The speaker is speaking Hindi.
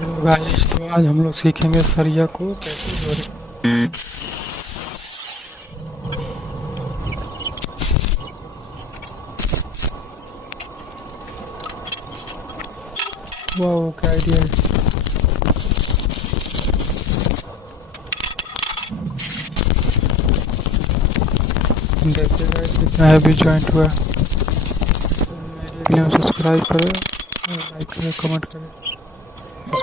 हेलो गाइस, तो आज हम लोग सीखेंगे सरिया को कैसे जोड़े। वाह, क्या आइडिया है। देखिए गाइस, कितना हैवी जॉइंट हुआ है। मेरे लिए सब्सक्राइब करें, लाइक करें, कमेंट करें।